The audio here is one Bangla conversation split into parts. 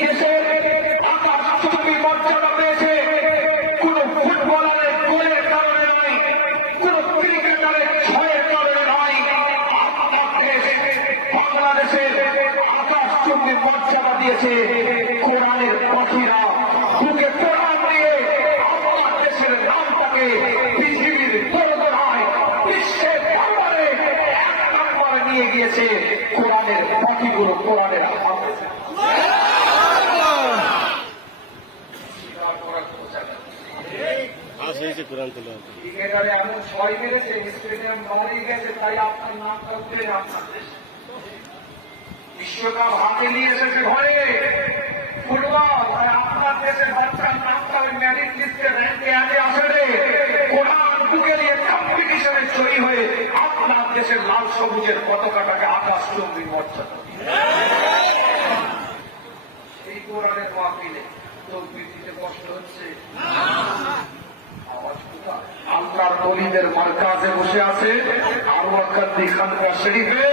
দেশে আকাশচুম্বী মর্যাদা পেয়েছে। কোন ফুটবলারের গোলের কারণে নয়, কোন ক্রিকেটারের ছয়ের কারণে নয়। আপনার দেশ বাংলাদেশের মর্যাদা দিয়েছে কোরআনের পাখিরা। বুকে কোরআন দেশের নম্বরে নিয়ে গিয়েছে কোরআনের হাফেজ পাস হয়েছে কোরআন তেল ক্রিকেটারে এমন ছয় মেরেছে স্টেডিয়াম নড়ে গেছে তাই আপনার নামটা উঠে আপনার দেশে। বিশ্বকাপ হাতে নিয়ে এসেছে আপনার দেশের কোরআন লাল সবুজের পতাকাটাকে আকাশ চম্বী মর্যাদা এই কোরআনের মাহফিলে তকবির দিতে কষ্ট হচ্ছে আওয়াজ কোথায়? নবীদের মার্কাজে বসে আছে খানকা শরীফে।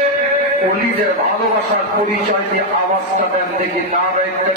অলিদের ভালোবাসার পরিচয় দিয়ে আওয়াজটা দেন দেখি না রায় একটা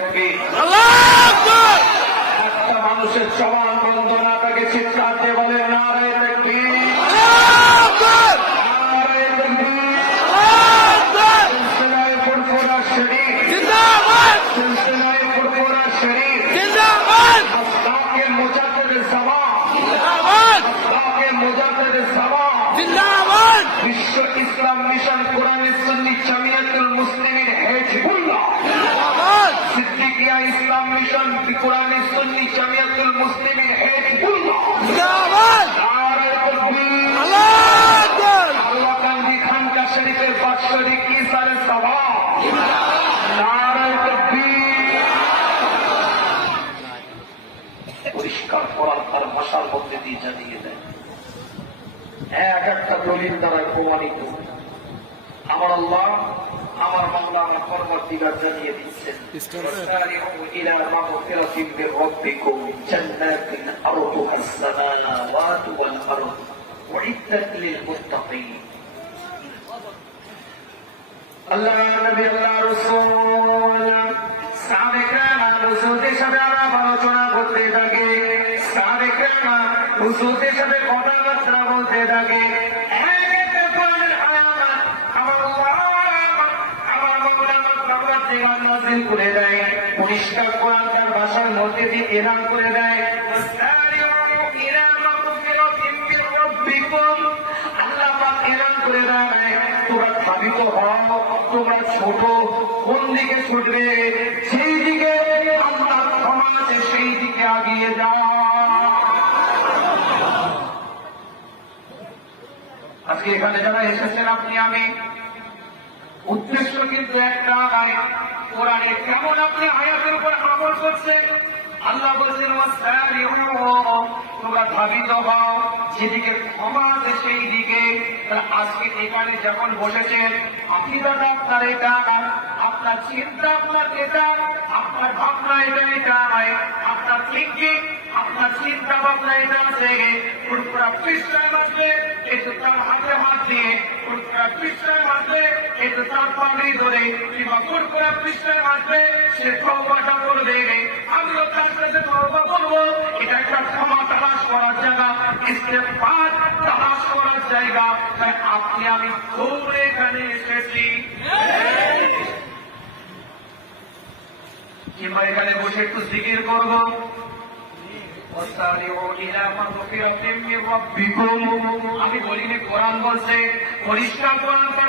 ইসলাম মিশন কোরআন সুন্নি জামিয়াতুল তাকবীর আল্লাহ কান্দি খানকা শরীফের বাৎসরিক ইসারে সভা পরিষ্কার করার তার ভাষার মধ্যে দিয়ে জানিয়ে দেয়। এক একটা দলিল দ্বারা প্রমাণিত। আমার আল্লাহ আমার মামলা পরবর্তীবার জানিয়ে দিচ্ছেন আলোচনা করতে থাকে সাবেকানা রসুল সাথে কথাবার্তা বলতে থাকে। পাক এলান করে দেয় আজকে এখানে এসেছেন আপনি, আমি উদ্দেশ্য কিন্তু একটা কোরআনে কেমন আপনি আয়াতের উপর আমল করছেন আল্লাহ বলছেন তোমরা ধাবিত হও। যেদিকে ক্ষমা আছে সেই দিকে আজকে এখানে যখন বসেছেন আকিদাটা আপনার এটা, আপনার চিন্তা আপনার এটা, আপনার ভাবনা এটা এটা নয়। আপনার থিঙ্কিং আপনার চিন্তা ভাবনা এটা আছে। পৃষ্ঠার মধ্যে একটু তার হাতে হাত দিয়ে মধ্যে একটু তার পাগড়ি ধরে কিংবা পুরোপুরা পৃষ্ঠার মধ্যে সে তওবাটা করবে আমিও তার কাছে তওবা করব, এটা একটা ক্ষমা তালাশ করার জায়গা ইস্তেফার তালাশ করার জায়গা। তাই আপনি, আমি দৌড়ে এখানে এসেছি। কিংবা এখানে বসে একটু জিকির করব। আমি বলি কোরআন বলছে, পরিষ্কার করার পর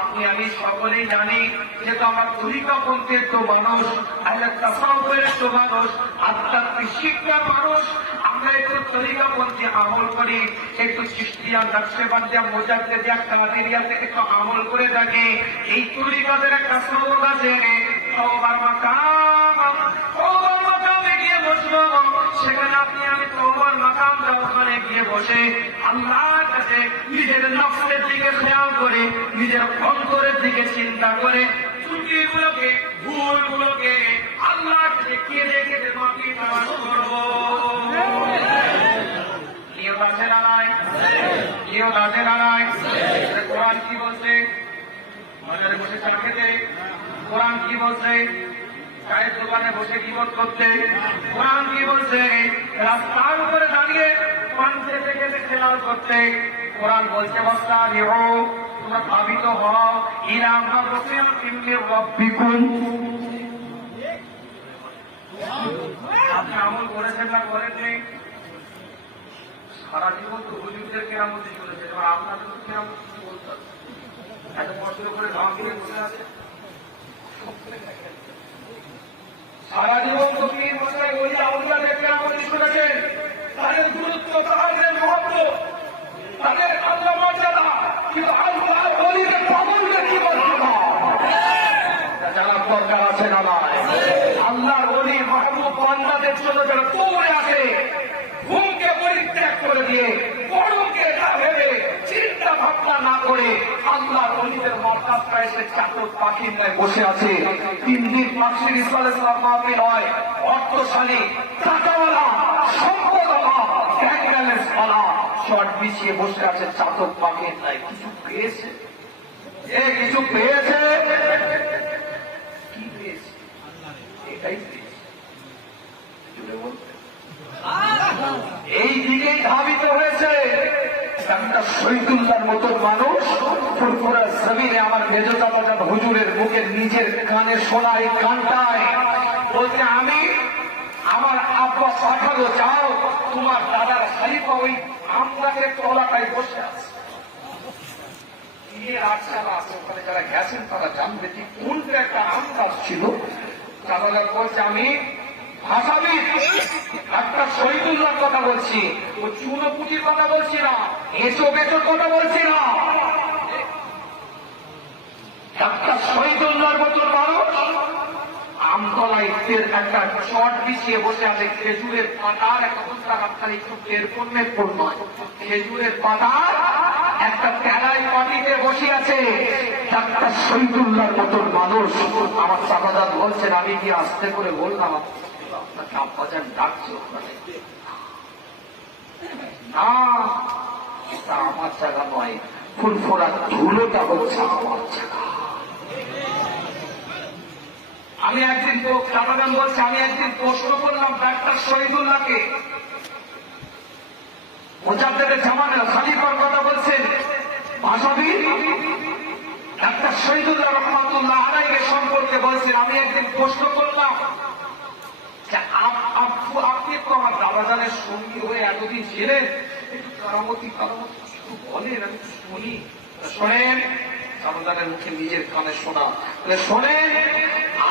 আপনি, আমি সকলেই জানি যেহেতু আমার তরিকাপন্থী মানুষ, আল্লাহ তাসাউফের একটু মানুষ মানুষ আমরা একটু তরিকাপন্থী আমল করি, একটু চিস্তিয়া নকশেবান্দিয়া মোজাদ্দেদিয়া কাদেরিয়াতে একটু আমল করে থাকি এই তরিকাদের একটা শ্লোক আছে তওবার মাকাম মাকামে গিয়ে বসবো। সেখানে আপনি আমি ওখানে গিয়ে বসে আল্লাহর কাছে নিজের নফসের দিকে খেয়াল করে, নিজের অন্তরের দিকে চিন্তা করে ত্রুটিগুলোকে ভুলগুলোকে কাছে কেঁদে কেঁদে মাফি করব নিয়ত আছে না নাই নিয়ত আছে না কোরআন কি বলছে? বাজারে বসে চা কোরআন কি বলছে? চায়ের দোকানে বসে বিপদ করতে। কোরআন কি বলছে? রাস্তার উপরে দাঁড়িয়ে ভাবিত হও। ইরাম রব্বিকুম। আপনি করেছেন না করেননি? সারা জীবন তো হুজুরদের কেরামতি চলেছে, এবার আপনাদের তো কেরামতি বলতে হবে। এত কষ্ট করে ধান কিনে বসে আছে সারা জীবন তো পীর মশাই ওই আউলিয়াদের কেরামতি তাদের গুরুত্ব তাদের মহত্ব, তাদের আল্লাহ মর্যাদা কিন্তু আল্লাহ অলিদের পাগলদের কি মর্যাদা এটা জানার দরকার আছে না নয় আল্লাহ অলি মাহবুব বান্দাদের জন্য যারা দৌড়ে আসে ঘুমকে পরিত্যাগ করে দিয়ে পরমকে না ভেবে চিন্তা না করে আল্লাহ অলিদের মর্যাদা এসে চাকর পাখির ন্যায় বসে আছে। তিন দিন মাসির ইসলাম ইসলাম হয় অর্থশালী, টাকাওয়ালা, সম্পদওয়ালা ব্যাংক ব্যালেন্স ওয়ালা শর্ট বিছিয়ে বসে আছে চাতক পাখির ন্যায়। কিছু পেয়েছে? এ, কিছু পেয়েছে? কি পেয়েছে? এটাই পেয়েছে। এই একটা শহীদুল্লাহর মতো মানুষ, ফুরফুরা জমিনে আমার বাজার হুজুরের মুখে নিজের কানে শোনা এই গানটায় বলছে, আমি আমার আব্বা পাঠালো, যাও, তোমার দাদার খালিফা ওই আমদাকে তলাটায় বসে আছে। আটচালা আছে, ওখানে যারা গেছেন তারা জানবে ঠিক কোনটা একটা আন্দাজ ছিল। তারা বলছে, আমি ভাষাবিদ। একটা একটা শহীদুল্লাহর মতন চট বিছিয়ে বসে আছে খেজুরের পাতার, একটা পুস্তক করবেন পূর্ণ খেজুরের পাতার একটা প্যারাই মাটিতে বসে আছে। একটা শহীদুল্লাহর মতন মানুষ, আমার চাপাদার বলছেন, আমি কি আস্তে করে বললাম? আপনাকে আব্বাজান ডাকছে ওখানে। না তা আমার জায়গা নয়। ফুলফোরা ধুলোটা হচ্ছে আমার আমি একদিন তো কাটাদান বলছে, আমি একদিন প্রশ্ন করলাম ডাক্তার শহীদুল্লাহকে। মুজাদ্দেদের জামানের খালিফার কথা বলছেন। ভাষাবিদ ডাক্তার শহীদুল্লাহ রহমতুল্লাহ আলাইকে সম্পর্কে বলছেন, আমি একদিন প্রশ্ন করলাম যে আপ- আপ- আপনি তো আমার দাদাজানের সঙ্গী হয়ে এতদিন ছিলেন? একটু কারামতি কারামতি বলেন, আমি শুনি। শোনেন দাদাজানের মুখে নিজের কানে শোনা। শোনেন,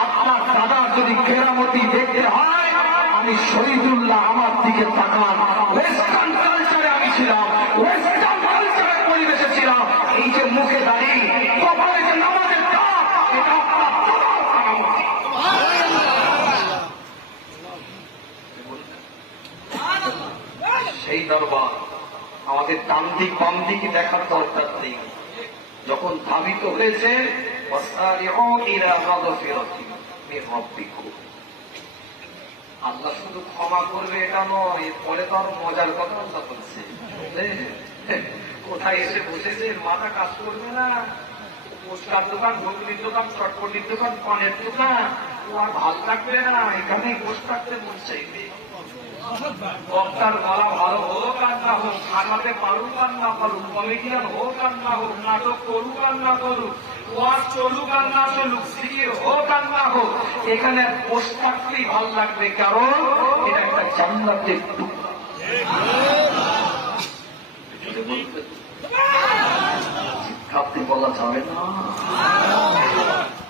আপনার দাদার যদি কেরামতি দেখতে হয়, আমি শহীদুল্লাহ আমার দিকে তাকান। ওয়েস্টার্ন কালচারে আমি ছিলাম। ওয়েস্টার্ন কালচারের পরিবেশে ছিলাম এই যে মুখে দাঁড়িয়ে কপালে যে নামাজের কাপ এটা আপনার দাদার কারামতি সেই দরবার। আমাদের ডান দিক বাম দিক দেখার দরকার নেই। যখন ধাবিত হয়েছে আল্লাহ শুধু ক্ষমা করবে, এটা নয়, এরপরে তো আর মজার কথা আল্লাহ বলছে। হ্যাঁ, হ্যাঁ, কোথায় এসে বসেছে, মাথা কাজ করবে না। পোস্টার দোকান ঘুগলির দোকান, চটপটির দোকান, পানের দোকান। ও আর ভালো থাকবে না এখানে বসে থাকতে মন চাইবে। বক্তার গলা ভালো হোক আর না হোক খাটাতে পারুক আর না পারুক কমেডিয়ান হোক আর না হোক নাটক করুক আর না করুক চলুক আর না চলুক সিরিয়াল হোক আর না হোক এখানে বসে ভালো লাগবে কারণ এটা একটা জান্নাতের টুকরা বলা যাবে না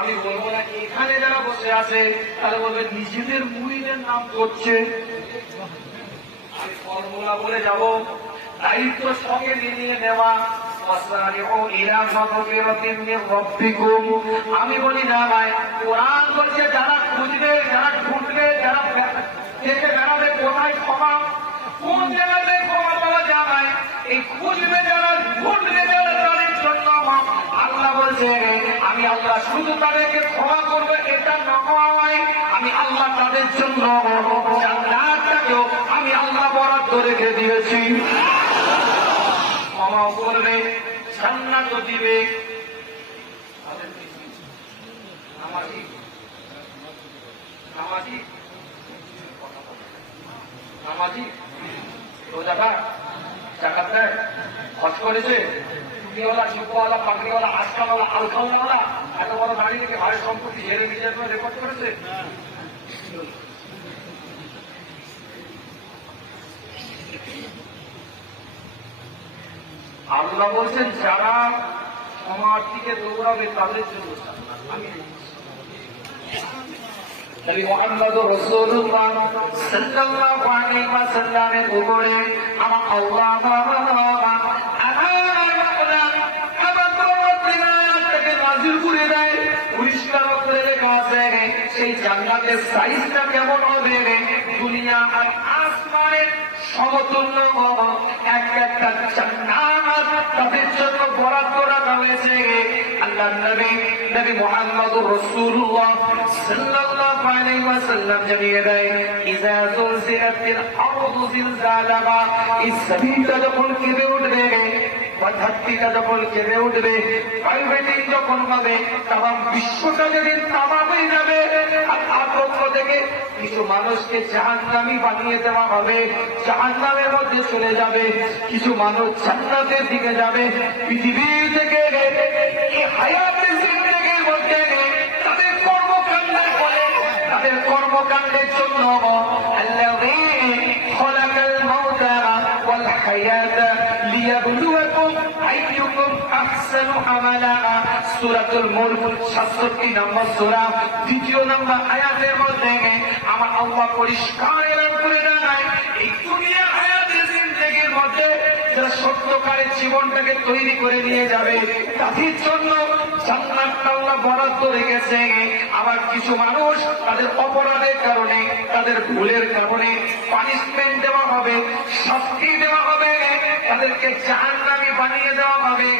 আমি বলব না এখানে যারা বসে আছে, তারা বলবে, নিজেদের মুড়িদের নাম করছে। আমি ফর্মুলা বলে যাব, দায়িত্ব সঙ্গে মিলিয়ে নেওয়া। আমি বলি, না ভাই, কোরআন বলছে, যারা খুঁজবে, যারা ঘুরবে যারা দেখে বেড়াবে, কোথায় ক্ষমা? কোন জায়গাতে ক্ষমা পাওয়া যায় এই খুঁজবে যারা ঘুরবে যারা তাদের জন্য আল্লাহ বলছে আমি আল্লাহ শুধু তাদেরকে ক্ষমা করবে, এটা নয় আমি আল্লাহ তাদের জন্য জান্নাতটাকেও আমি আল্লাহ বরাদ্দ রেখে দিয়েছি। ক্ষমাও করবে, জান্নাত দিবে। রোজাদার, জাকাত দেয় হজ করেছে। টুপিওয়ালা শিল্পওয়ালা পাগড়িওয়ালা আজকালওয়ালা আলখাওয়ালা এত বড় সম্পত্তি নিজের রেকর্ড করেছে। আল্লাহ বলছেন, যারা সমাজ থেকে দৌড়াবে তাদের জন্য। আমার আল্লাহ জান্নাতের সাইজটা কেমন হবে দুনিয়া আর আসমানের সমতুল্য এক একটা জান্নাত তাদের জন্য বরাদ্দ রাখা হয়েছে দেয় এই যখন কেঁপে উঠবে ধরতিটা যখন হবে বিশ্বটা যেদিন তামা হয়ে যাবে। পক্ষ থেকে কিছু মানুষকে জাহান্নামি বানিয়ে দেওয়া হবে। জাহান্নামের মধ্যে চলে যাবে, কিছু মানুষ জান্নাতের দিকে যাবে। পৃথিবী থেকে কর্মকাণ্ডের জন্য সাতষট্টি সূরাতুল মুলক 67 নম্বর সূরা, দ্বিতীয় নম্বর আয়াতের মধ্যে আমার আল্লাহ পরিষ্কার করে জানায়, এই দুনিয়া সত্যকারের জীবনটাকে তৈরি করে নিয়ে যাবে। তাদের জন্য জান্নাতটা বরাদ্দ রেখেছে। আবার কিছু মানুষ তাদের অপরাধের কারণে, তাদের ভুলের কারণে পানিশমেন্ট দেওয়া হবে, শাস্তি দেওয়া হবে, তাদেরকে জাহান্নামি বানিয়ে দেওয়া হবে।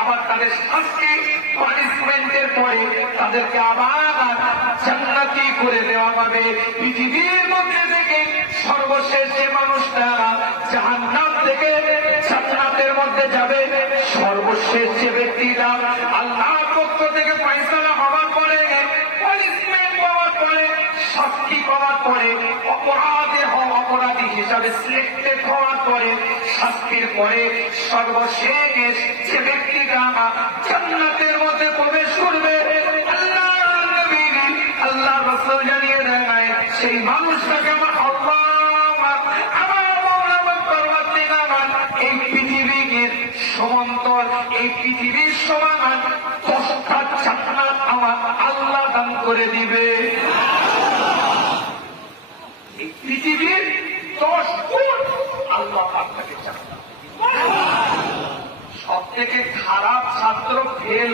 আবার তাদের শাস্তি পানিশমেন্টের পরে তাদেরকে আবার জান্নাতি করে দেওয়া হবে। পৃথিবীর মধ্যে থেকে সর্বশেষ যে মানুষটা জাহান্নাম থেকে মধ্যে যাবে। সর্বশেষ যে ব্যক্তিটা আল্লাহর পক্ষ থেকে পয়সালা হওয়ার পরে পানিশমেন্ট পাওয়ার পরে শাস্তি পাওয়ার পরে, অপরাধে হওয়া, অপরাধী হিসাবে সিলেক্টেড হওয়ার পরে, শাস্তির পরে সর্বশেষ যে ব্যক্তিটা জান্নাতের মধ্যে প্রবেশ করবে আল্লাহ আল্লাহ রসুল জানিয়ে দেয়, সেই মানুষটাকে আমার আল্লাহ জীবন এই পৃথিবীর সমাধান, দশটার জান্নাত আমার আল্লাহ দান করে দিবে। এই পৃথিবীর দশ গুণ আল্লাহ আপনাকে জান্নাত সব থেকে খারাপ ছাত্র ফেল